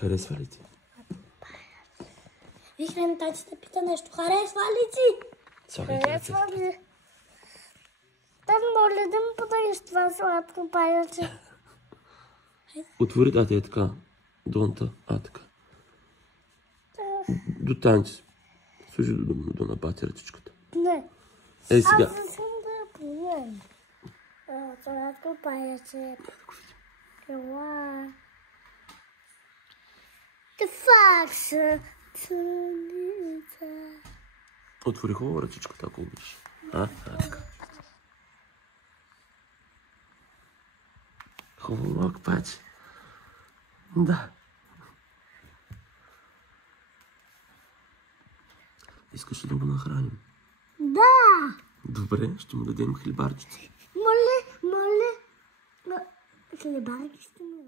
Къде свалите? Вихрен татите пита нещо. Харесва ли ти? Харесва ли? Тан, моля да ми подариш това сладко паяче. Отвори, тати, е така. Донта, така. До танци. Служи до напати ръчичката. Не. Ей сега. Аз искам да я прием. Сладко паяче. Ела. The fox Отвори хубаво ръчичката, ако обичаш. Така. Хубаво малко паче. Да. Искаш ли да го нахраним? Да! Добре, ще му дадем хлебарчица. Моля. Хлебарки ще му